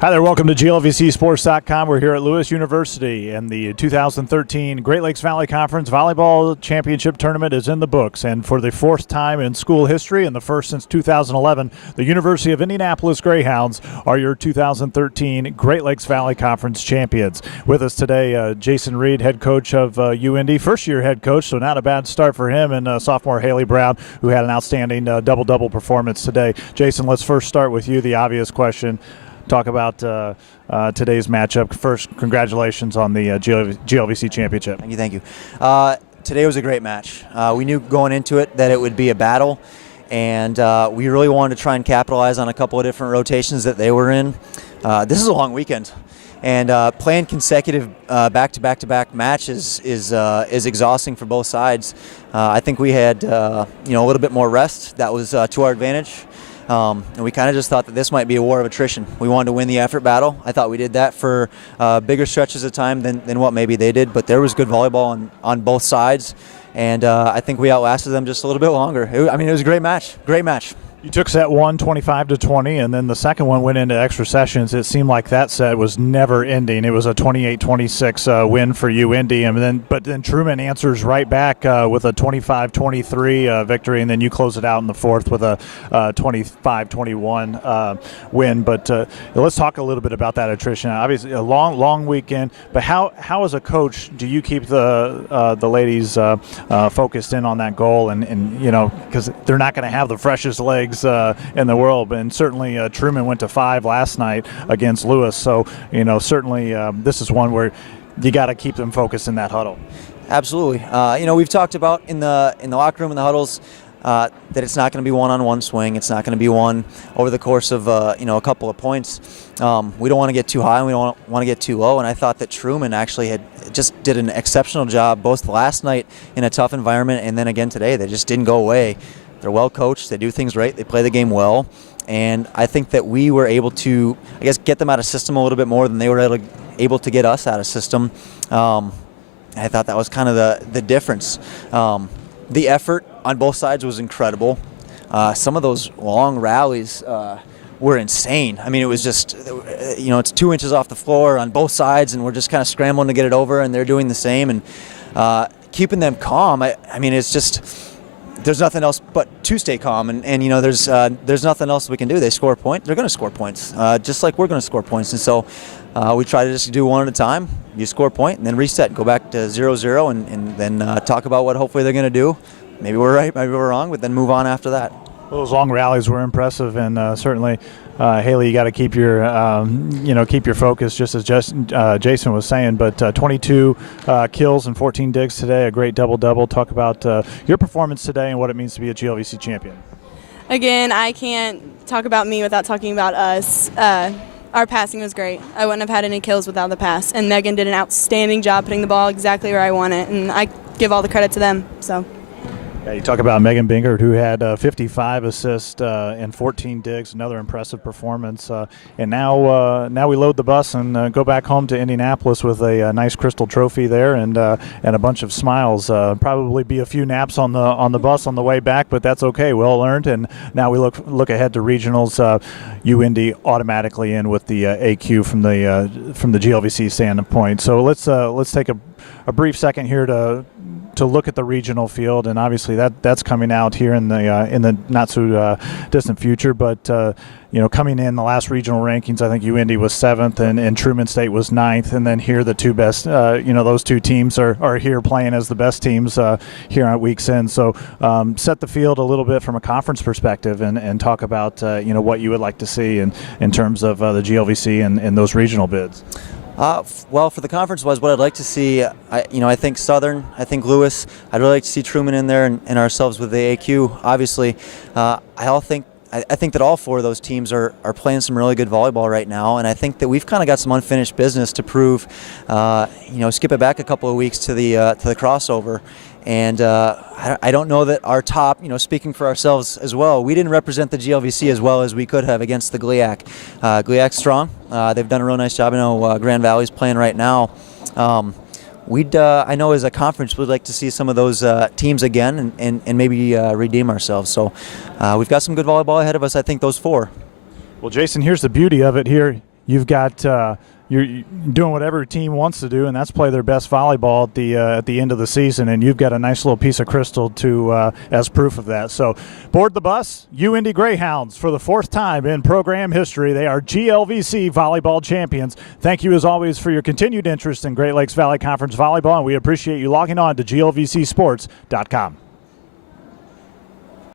Hi there, welcome to GLVCSports.com. We're here at Lewis University, and the 2013 Great Lakes Valley Conference Volleyball Championship Tournament is in the books. And for the fourth time in school history, and the first since 2011, the University of Indianapolis Greyhounds are your 2013 Great Lakes Valley Conference champions. With us today, Jason Reed, head coach of UIndy, first-year head coach, so not a bad start for him, and sophomore Hailey Brown, who had an outstanding double-double performance today. Jason, let's first start with you, the obvious question. Talk about today's matchup. First, congratulations on the GLVC Championship. Thank you. Today was a great match. We knew going into it that it would be a battle, and we really wanted to try and capitalize on a couple of different rotations that they were in. This is a long weekend, and playing consecutive back-to-back matches is exhausting for both sides. I think we had a little bit more rest. That was to our advantage. And we kind of just thought that this might be a war of attrition. We wanted to win the effort battle. I thought we did that for bigger stretches of time than what maybe they did, but there was good volleyball on both sides, and I think we outlasted them just a little bit longer. It was a great match. You took set one, 25-20, and then the second one went into extra sessions. It seemed like that set was never ending. It was a 28-26 win for UIndy, but then Truman answers right back with a 25-23 victory, and then you close it out in the fourth with a 25-21 win. But let's talk a little bit about that attrition. Obviously, a long weekend. But how as a coach do you keep the ladies focused in on that goal, and because they're not going to have the freshest legs in the world, and certainly Truman went to 5 last night against Lewis, so certainly this is one where you got to keep them focused in that huddle. Absolutely. We've talked about in the locker room, in the huddles, that it's not going to be one-on-one swing. It's not going to be one over the course of a couple of points. We don't want to get too high and we don't want to get too low, and I thought that Truman actually did an exceptional job both last night in a tough environment and then again today. They just didn't go away. They're well coached. They do things right. They play the game well. And I think that we were able to, get them out of system a little bit more than they were able to get us out of system. I thought that was kind of the difference. The effort on both sides was incredible. Some of those long rallies were insane. It was just, it's 2 inches off the floor on both sides, and we're just kind of scrambling to get it over, and they're doing the same. And keeping them calm, it's just, there's nothing else but to stay calm, and there's nothing else we can do. They score a point, they're going to score points, just like we're going to score points. And so we try to just do one at a time. You score a point and then reset and go back to 0-0, and then talk about what hopefully they're going to do. Maybe we're right, maybe we're wrong, but then move on after that. Well, those long rallies were impressive, and certainly Hailey, you got to keep your focus, just as Jason was saying. But 22 kills and 14 digs today, a great double-double. Talk about your performance today and what it means to be a GLVC champion. Again, I can't talk about me without talking about us. Our passing was great. I wouldn't have had any kills without the pass, and Megan did an outstanding job putting the ball exactly where I want it, and I give all the credit to them. So. Yeah, you talk about Megan Bingert, who had 55 assists and 14 digs, another impressive performance. And now we load the bus and go back home to Indianapolis with a nice crystal trophy there and a bunch of smiles. Probably be a few naps on the bus on the way back, but that's okay. Well earned. And now we look ahead to regionals. UIndy automatically in with the AQ from the GLVC standpoint. So let's take a brief second here to look at the regional field, and obviously that's coming out here in the not so distant future. But coming in the last regional rankings, I think UIndy was 7th and Truman State was 9th, and then here the two best. Those two teams are here playing as the best teams here on week's end. So set the field a little bit from a conference perspective and talk about what you would like to see in terms of the GLVC and those regional bids. Well, for the conference-wise, what I'd like to see, I think Southern, I think Lewis. I'd really like to see Truman in there and ourselves with the AQ. Obviously, I think that all 4 of those teams are playing some really good volleyball right now, and I think that we've kind of got some unfinished business to prove. Skip it back a couple of weeks to the crossover. And I don't know that our top, speaking for ourselves as well, we didn't represent the GLVC as well as we could have against the GLIAC. GLIAC's strong. They've done a real nice job. I know Grand Valley's playing right now. I know as a conference we'd like to see some of those teams again and maybe redeem ourselves. So we've got some good volleyball ahead of us, I think, those 4. Well, Jason, here's the beauty of it here. you've got you're doing what every team wants to do, and that's play their best volleyball at the end of the season. And you've got a nice little piece of crystal to as proof of that. So, board the bus, UIndy Greyhounds for the 4th time in program history. They are GLVC volleyball champions. Thank you as always for your continued interest in Great Lakes Valley Conference volleyball, and we appreciate you logging on to glvcsports.com.